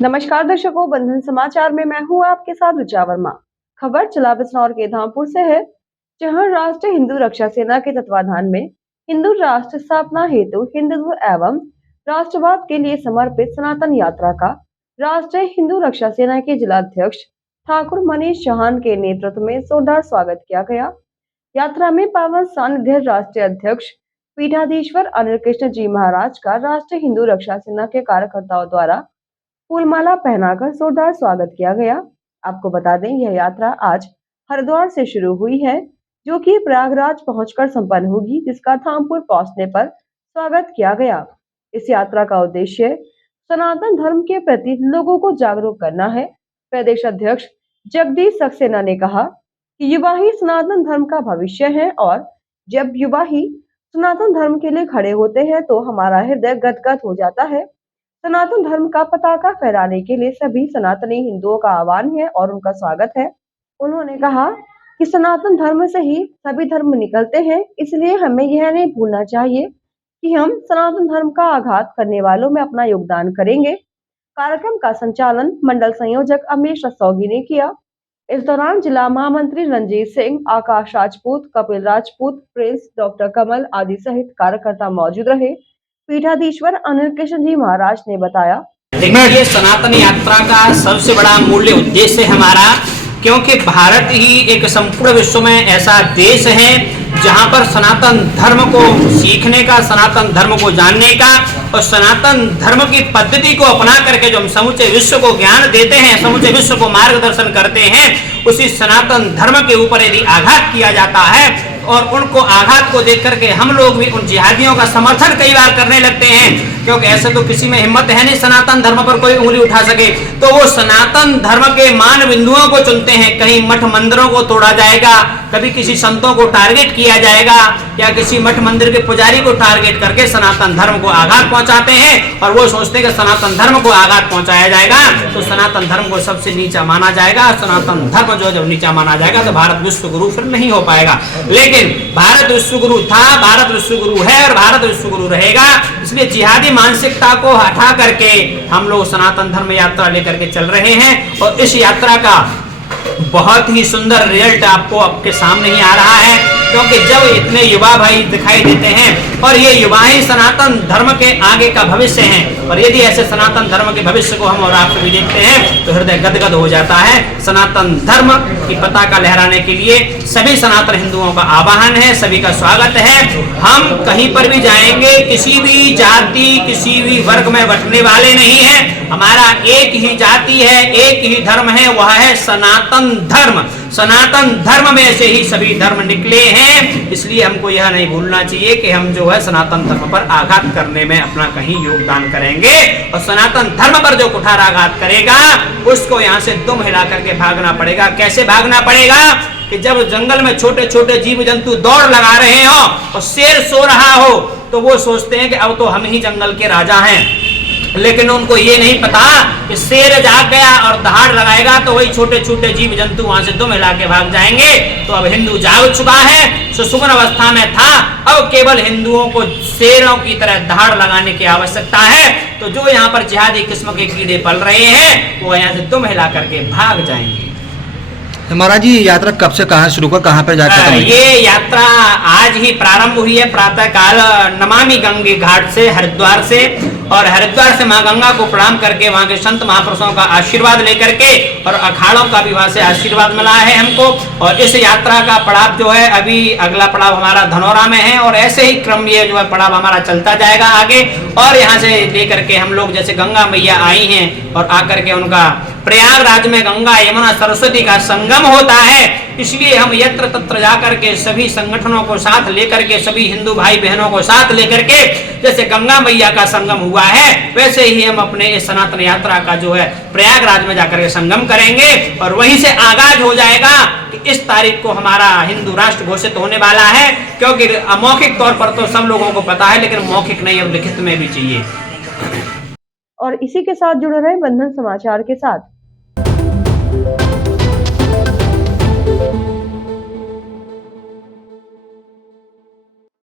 नमस्कार दर्शकों, बंधन समाचार में मैं हूं आपके साथ ऋचा वर्मा। खबर जिला बिजनौर के धामपुर से है, जहां राष्ट्रीय हिंदू रक्षा सेना के तत्वाधान में हिंदू राष्ट्र स्थापना हेतु हिंदुत्व एवं राष्ट्रवाद के लिए समर्पित सनातन यात्रा का राष्ट्रीय हिंदू रक्षा सेना के जिलाध्यक्ष ठाकुर मनीष चौहान के नेतृत्व में जोरदार स्वागत किया गया। यात्रा में पावन सानिध्य राष्ट्रीय अध्यक्ष पीठाधीश्वर अनिल कृष्ण जी महाराज का राष्ट्रीय हिंदू रक्षा सेना के कार्यकर्ताओं द्वारा फूलमाला पहनाकर जोरदार स्वागत किया गया। आपको बता दें, यह यात्रा आज हरिद्वार से शुरू हुई है, जो कि प्रयागराज पहुंचकर संपन्न होगी, जिसका धामपुर पहुंचने पर स्वागत किया गया। इस यात्रा का उद्देश्य सनातन धर्म के प्रति लोगों को जागरूक करना है। प्रदेश अध्यक्ष जगदीश सक्सेना ने कहा कि युवा ही सनातन धर्म का भविष्य है और जब युवा ही सनातन धर्म के लिए खड़े होते हैं तो हमारा हृदय गदगद हो जाता है। सनातन धर्म का पताका फहराने के लिए सभी सनातनी हिंदुओं का आह्वान है और उनका स्वागत है। उन्होंने कहा कि सनातन धर्म से ही सभी धर्म निकलते हैं, इसलिए हमें यह नहीं भूलना चाहिए कि हम सनातन धर्म का आघात करने वालों में अपना योगदान करेंगे। कार्यक्रम का संचालन मंडल संयोजक अमीश रस्तोगी ने किया। इस दौरान जिला महामंत्री रंजीत सिंह, आकाश राजपूत, कपिल राजपूत, प्रिंस, डॉक्टर कमल आदि सहित कार्यकर्ता मौजूद रहे। पीठाधीश्वर अनिल कृष्ण जी महाराज ने बताया, देखिए, सनातन यात्रा का सबसे बड़ा मूल्य उद्देश्य हमारा, क्योंकि भारत ही एक संपूर्ण विश्व में ऐसा देश है जहां पर सनातन धर्म को सीखने का, सनातन धर्म को जानने का और सनातन धर्म की पद्धति को अपना करके जो हम समूचे विश्व को ज्ञान देते हैं, समूचे विश्व को मार्गदर्शन करते हैं, उसी सनातन धर्म के ऊपर यदि आघात किया जाता है और उनको आघात को देख करके हम लोग भी उन जिहादियों का समर्थन कई बार करने लगते हैं, क्योंकि ऐसे तो किसी में हिम्मत है नहीं सनातन धर्म पर कोई उंगली उठा सके, तो वो सनातन धर्म के मान बिंदुओं को चुनते हैं। कहीं मठ मंदिरों को तोड़ा जाएगा, कभी किसी संतों को टारगेट किया जाएगा या किसी मठ मंदिर के पुजारी को टारगेट करके सनातन धर्म को आघात पहुंचाते हैं और वो सोचते हैं कि सनातन धर्म को आघात पहुंचाया जाएगा तो सनातन धर्म को सबसे नीचा माना जाएगा। सनातन धर्म जो जब नीचा माना जाएगा तो भारत विश्व गुरु फिर नहीं हो पाएगा। लेकिन भारत विश्व गुरु था, भारत विश्व गुरु है और भारत विश्व गुरु रहेगा। इसलिए जिहादी मानसिकता को हटा करके हम लोग सनातन धर्म यात्रा लेकर के चल रहे हैं और इस यात्रा का बहुत ही सुंदर रिजल्ट आपको आपके सामने ही आ रहा है, क्योंकि जब इतने युवा भाई दिखाई देते हैं और ये युवा ही सनातन धर्म के आगे का भविष्य हैं और यदि ऐसे सनातन धर्म के भविष्य को हम और आप सभी देखते हैं तो हृदय गदगद हो जाता है। सनातन धर्म की पताका लहराने के लिए सभी सनातन हिंदुओं का आह्वान है, सभी का स्वागत है। हम कहीं पर भी जाएंगे, किसी भी जाति, किसी भी वर्ग में बंटने वाले नहीं है। हमारा एक ही जाति है, एक ही धर्म है, वह है सनातन धर्म। सनातन धर्म में से ही सभी धर्म निकले हैं, इसलिए हमको यह नहीं भूलना चाहिए कि हम जो है सनातन धर्म पर आघात करने में अपना कहीं योगदान करेंगे और सनातन धर्म पर जो कुठार आघात करेगा उसको यहाँ से दुम हिला करके भागना पड़ेगा। कैसे भागना पड़ेगा कि जब जंगल में छोटे छोटे जीव जंतु दौड़ लगा रहे हो और शेर सो रहा हो तो वो सोचते हैं कि अब तो हम ही जंगल के राजा हैं, लेकिन उनको ये नहीं पता कि शेर जाग गया और दहाड़ लगाएगा तो वही छोटे छोटे जीव जंतु वहां से दुम हिला के भाग जाएंगे। तो अब हिंदू जाग चुका है, सुसुमन अवस्था में था, अब केवल हिंदुओं को शेरों की तरह दहाड़ लगाने की आवश्यकता है। तो जो यहाँ पर जिहादी किस्म के कीड़े पल रहे हैं वो यहाँ से दुम हिला करके भाग जाएंगे। महाराज जी, यात्रा कब से कहाँ शुरू कर कहाँ पे जाकर ये यात्रा आज ही प्रारंभ हुई है प्रातः काल नमामि गंगे घाट से, हरिद्वार से, और हरिद्वार से मां गंगा को प्रणाम करके वहां के संत महापुरुषों का आशीर्वाद लेकर के और अखाड़ों का भी वहां से आशीर्वाद मिला है हमको। और इस यात्रा का पड़ाव जो है अभी अगला पड़ाव हमारा धनौरा में है और ऐसे ही क्रम ये जो है पड़ाव हमारा चलता जाएगा आगे। और यहाँ से लेकर के हम लोग जैसे गंगा मैया आई हैं और आकर के उनका प्रयागराज में गंगा यमुना सरस्वती का संगम होता है, इसलिए हम यत्र तत्र जाकर के सभी संगठनों को साथ लेकर के, सभी हिंदू भाई बहनों को साथ लेकर के जैसे गंगा मैया का संगम हुआ है वैसे ही हम अपने इस सनातन यात्रा का जो है प्रयागराज में जाकर के संगम करेंगे और वहीं से आगाज हो जाएगा कि इस तारीख को हमारा हिंदू राष्ट्र घोषित होने वाला है। क्योंकि अमौखिक तौर पर तो सब लोगों को पता है, लेकिन मौखिक नहीं, अब लिखित में भी चाहिए। और इसी के साथ जुड़े रहे बंधन समाचार के साथ।